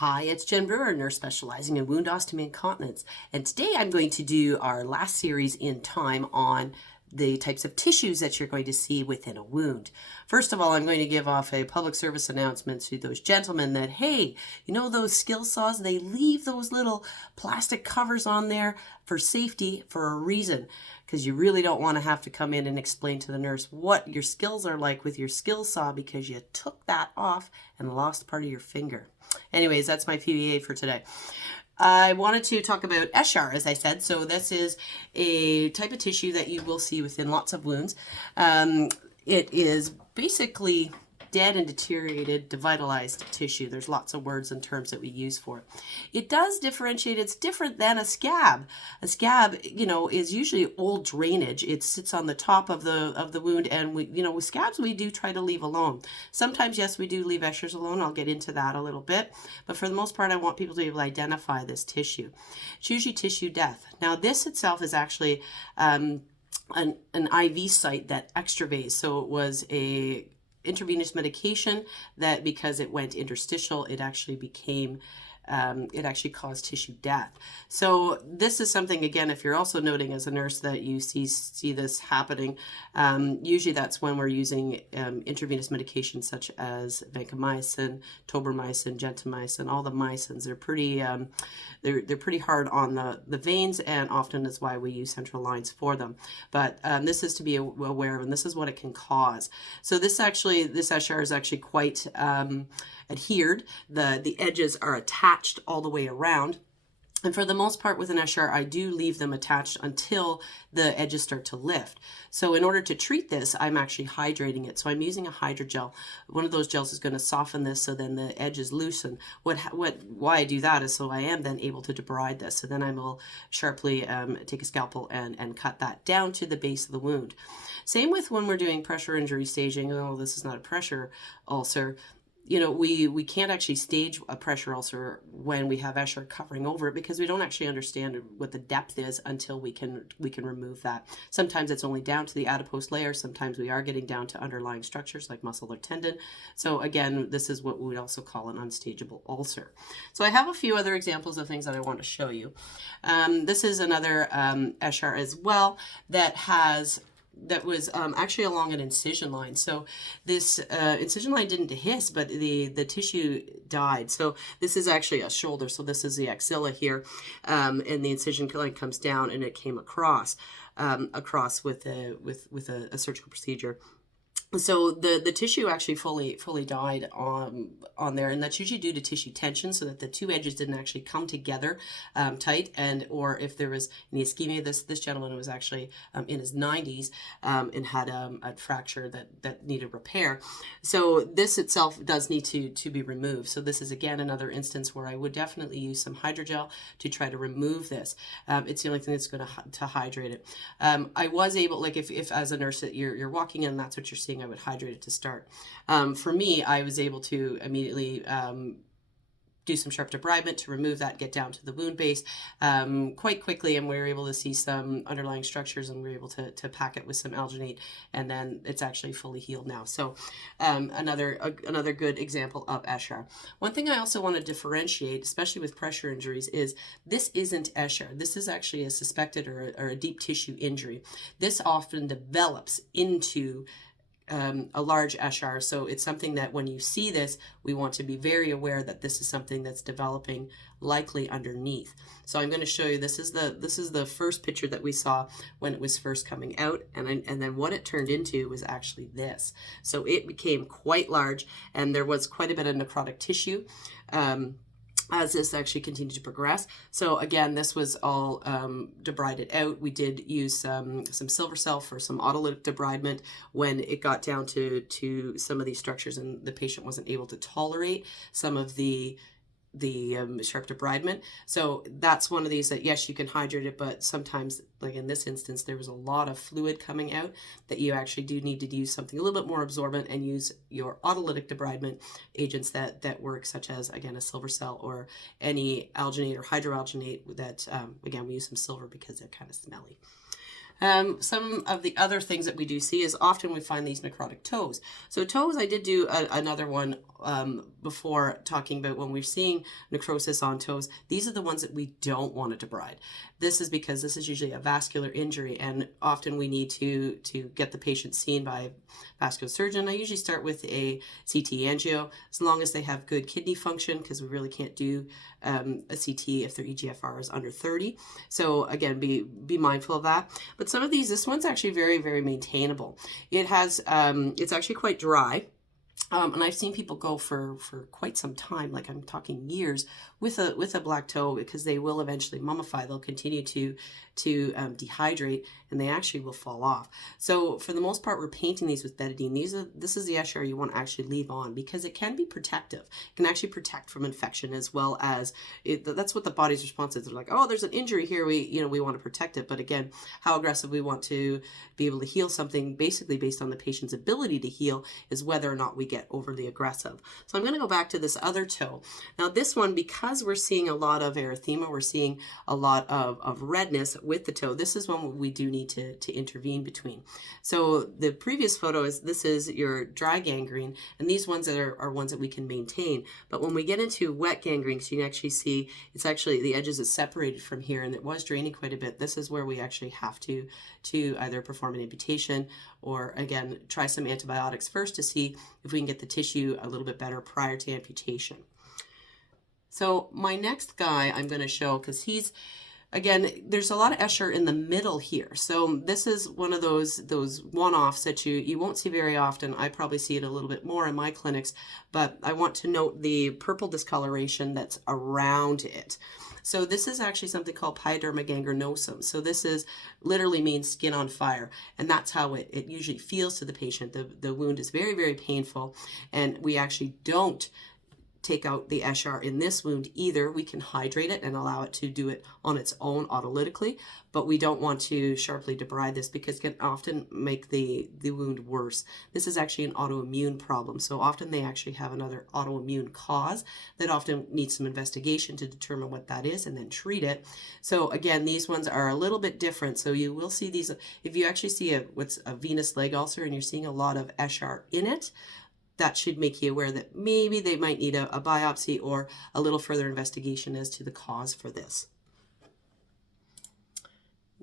Hi, it's Jen Brewer, nurse specializing in wound ostomy and continence. And today I'm going to do our last series in time on the types of tissues that you're going to see within a wound. First of all, I'm going to give off a public service announcement to those gentlemen that, hey, you know those skill saws, they leave those little plastic covers on there for safety for a reason, because you really don't want to have to come in and explain to the nurse what your skills are like with your skill saw because you took that off and lost part of your finger. Anyways, that's my PBA for today. I wanted to talk about Eschar, as I said. So this is a type of tissue that you will see within lots of wounds. It is basically dead and deteriorated, devitalized tissue. There's lots of words and terms that we use for it. It does differentiate. It's different than a scab. A scab, is usually old drainage. It sits on the top of the wound, and with scabs we do try to leave alone. Sometimes, yes, we do leave Eschars alone. I'll get into that a little bit, but for the most part, I want people to be able to identify this tissue. It's usually tissue death. Now, this itself is actually an IV site that extravased. So it was a intravenous medication that, because it went interstitial, it actually caused tissue death. So this is something, again, if you're also noting as a nurse that you see this happening, usually that's when we're using intravenous medications such as vancomycin, tobramycin, gentamicin, all the mycins. They're pretty they're pretty hard on the veins, and often is why we use central lines for them. But this is to be aware of, and this is what it can cause. So this Eschar is actually quite adhered. The edges are attached all the way around. And for the most part with an Eschar, I do leave them attached until the edges start to lift. So in order to treat this, I'm actually hydrating it. So I'm using a hydrogel. One of those gels is going to soften this so then the edges loosen. Why I do that is so I am then able to debride this. So then I will sharply take a scalpel and cut that down to the base of the wound. Same with when we're doing pressure injury staging. Oh, this is not a pressure ulcer. We can't actually stage a pressure ulcer when we have Eschar covering over it, because we don't actually understand what the depth is until we can remove that. Sometimes it's only down to the adipose layer. Sometimes we are getting down to underlying structures like muscle or tendon. So again, this is what we would also call an unstageable ulcer. So I have a few other examples of things that I want to show you. This is another Eschar as well that was actually along an incision line. So this incision line didn't hiss, but the tissue died. So this is actually a shoulder. So this is the axilla here, and the incision line comes down, and it came across with a surgical procedure. So the tissue actually fully died on there, and that's usually due to tissue tension, so that the two edges didn't actually come together tight, or if there was any ischemia. This gentleman was actually in his 90s and had a fracture that needed repair. So this itself does need to be removed. So this is again another instance where I would definitely use some hydrogel to try to remove this. It's the only thing that's going to hydrate it. I was able, like if as a nurse that you're walking in and that's what you're seeing, I would hydrate it to start. For me, I was able to immediately do some sharp debridement to remove that, get down to the wound base quite quickly, and we were able to see some underlying structures, and we were able to pack it with some alginate, and then it's actually fully healed now. So another good example of Eschar. One thing I also want to differentiate, especially with pressure injuries, is this isn't Eschar. This is actually a suspected or a deep tissue injury. This often develops into a large Eschar. So it's something that when you see this, we want to be very aware that this is something that's developing likely underneath. So I'm going to show you, this is the first picture that we saw when it was first coming out, and then what it turned into was actually this. So it became quite large, and there was quite a bit of necrotic tissue as this actually continued to progress. So again, this was all debrided out. We did use some silver cell for some autolytic debridement when it got down to some of these structures and the patient wasn't able to tolerate some of the sharp debridement. So that's one of these that, yes, you can hydrate it, but sometimes, like in this instance, there was a lot of fluid coming out that you actually do need to use something a little bit more absorbent and use your autolytic debridement agents that work, such as, again, a silver cell or any alginate or hydroalginate that, again, we use some silver because they're kind of smelly. Some of the other things that we do see is often we find these necrotic toes. So toes, I did do another one before talking about when we're seeing necrosis on toes. These are the ones that we don't want to debride. This is because this is usually a vascular injury, and often we need to get the patient seen by a vascular surgeon. I usually start with a CT angio, as long as they have good kidney function, because we really can't do a CT if their EGFR is under 30. So again, be mindful of that. But some of these, this one's actually very, very maintainable. It has, it's actually quite dry. And I've seen people go for quite some time, like I'm talking years, with a black toe, because they will eventually mummify. They'll continue to dehydrate, and they actually will fall off. So for the most part, we're painting these with betadine. This is the Eschar you want to actually leave on, because it can be protective. It can actually protect from infection, as well as that's what the body's response is. They're like, oh, there's an injury here. We want to protect it. But again, how aggressive we want to be able to heal something, basically based on the patient's ability to heal, is whether or not we get overly aggressive. So I'm going to go back to this other toe. Now this one, because we're seeing a lot of erythema, we're seeing a lot of redness with the toe. This is one we do need to intervene between. So the previous photo this is your dry gangrene, and these ones are ones that we can maintain. But when we get into wet gangrene, so you can actually see it's actually the edges is separated from here, and it was draining quite a bit. This is where we actually have to either perform an amputation, or again, try some antibiotics first to see if we can get the tissue a little bit better prior to amputation. So my next guy I'm going to show, because he's, again, there's a lot of Eschar in the middle here. So this is one of those one-offs that you won't see very often. I probably see it a little bit more in my clinics, but I want to note the purple discoloration that's around it. So this is actually something called Pyoderma gangrenosum. So this is literally means skin on fire, and that's how it usually feels to the patient. The wound is very, very painful, and we actually don't take out the Eschar in this wound either. We can hydrate it and allow it to do it on its own autolytically, but we don't want to sharply debride this, because it can often make the wound worse. This is actually an autoimmune problem, so often they actually have another autoimmune cause that often needs some investigation to determine what that is and then treat it. So again, these ones are a little bit different. So you will see these, if you actually see what's a venous leg ulcer and you're seeing a lot of Eschar in it, that should make you aware that maybe they might need a biopsy or a little further investigation as to the cause for this.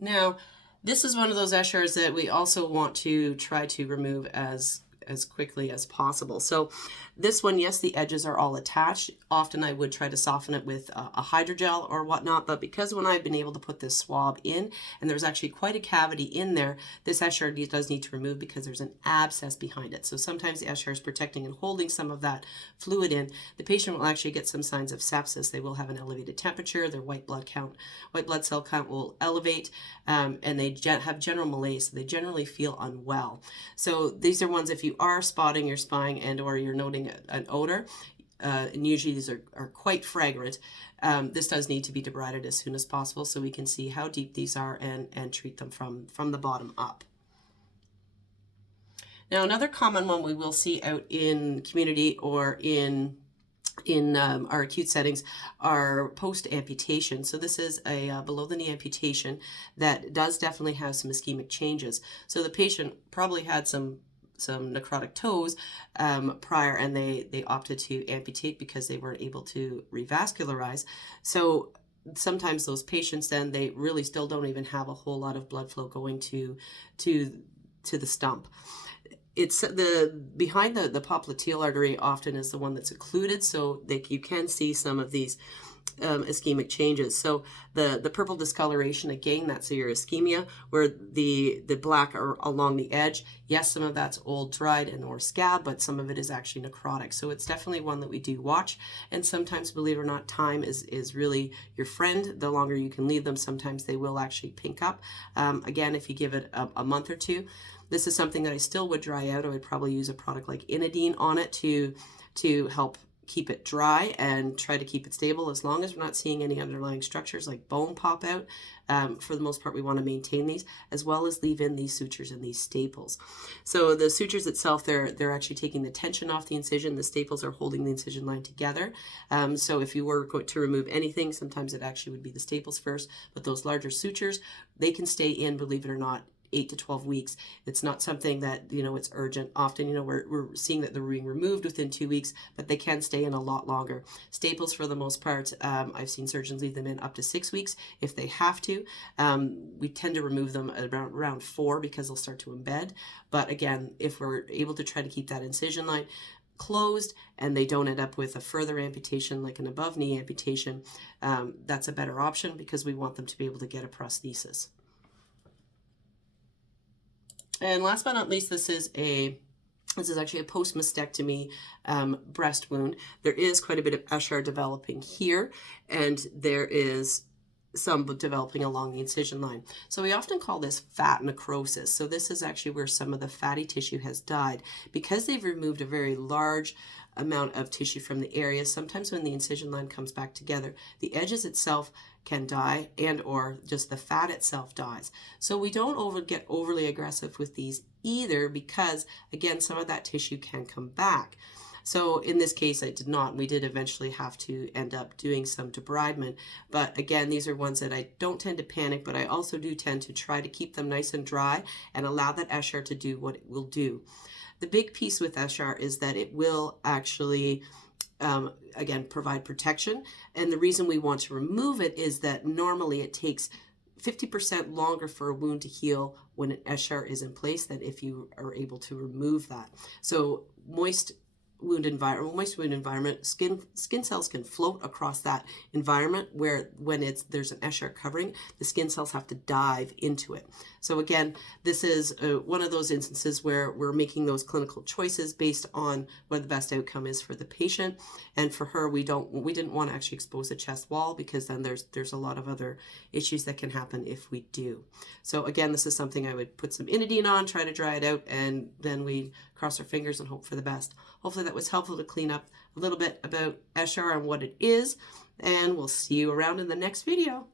Now, this is one of those Eschars that we also want to try to remove as quickly as possible. So this one, yes, the edges are all attached. Often I would try to soften it with a hydrogel or whatnot, but because when I've been able to put this swab in, and there's actually quite a cavity in there, this Eschar does need to remove because there's an abscess behind it. So sometimes the Eschar is protecting and holding some of that fluid in. The patient will actually get some signs of sepsis. They will have an elevated temperature, their white blood cell count will elevate, and they have general malaise. So they generally feel unwell. So these are ones, if you are spotting your spine and or you're noting an odor, and usually these are quite fragrant, this does need to be debrided as soon as possible so we can see how deep these are and treat them from the bottom up. Now, another common one we will see out in community or in our acute settings are post-amputation. So this is a below-the-knee amputation that does definitely have some ischemic changes. So the patient probably had some necrotic toes prior, and they opted to amputate because they weren't able to revascularize. So sometimes those patients then, they really still don't even have a whole lot of blood flow going to the stump. It's behind the popliteal artery often is the one that's occluded, so you can see some of these ischemic changes. So the purple discoloration, again, that's your ischemia, where the black are along the edge. Yes, some of that's old, dried, and or scab, but some of it is actually necrotic. So it's definitely one that we do watch. And sometimes, believe it or not, time is really your friend. The longer you can leave them, sometimes they will actually pink up. Again, if you give it a month or two. This is something that I still would dry out. I would probably use a product like Inidine on it to help keep it dry and try to keep it stable. As long as we're not seeing any underlying structures like bone pop out, for the most part, we want to maintain these, as well as leave in these sutures and these staples. So the sutures itself, they're actually taking the tension off the incision. The staples are holding the incision line together. So if you were going to remove anything, sometimes it actually would be the staples first, but those larger sutures, they can stay in, believe it or not, 8 to 12 weeks. It's not something that, it's urgent. Often, we're seeing that they're being removed within 2 weeks, but they can stay in a lot longer. Staples, for the most part, I've seen surgeons leave them in up to 6 weeks if they have to. We tend to remove them around 4 because they'll start to embed. But again, if we're able to try to keep that incision line closed and they don't end up with a further amputation like an above knee amputation, that's a better option because we want them to be able to get a prosthesis. And last but not least, this is actually a post-mastectomy breast wound. There is quite a bit of eschar developing here, and there is some developing along the incision line. So we often call this fat necrosis. So this is actually where some of the fatty tissue has died. Because they've removed a very large amount of tissue from the area, sometimes when the incision line comes back together, the edges itself can die and or just the fat itself dies. So we don't get overly aggressive with these either because, again, some of that tissue can come back. So in this case, I did not. We did eventually have to end up doing some debridement. But again, these are ones that I don't tend to panic, but I also do tend to try to keep them nice and dry and allow that eschar to do what it will do. The big piece with eschar is that it will actually again, provide protection. And the reason we want to remove it is that normally it takes 50% longer for a wound to heal when an eschar is in place than if you are able to remove that. So moist wound environment, skin cells can float across that environment where when there's an eschar covering, the skin cells have to dive into it. So again, this is one of those instances where we're making those clinical choices based on what the best outcome is for the patient. And for her, we didn't want to actually expose the chest wall because then there's a lot of other issues that can happen if we do. So again, this is something I would put some Inidine on, try to dry it out, and then we cross our fingers and hope for the best. Hopefully that was helpful to clean up a little bit about eschar and what it is, and we'll see you around in the next video.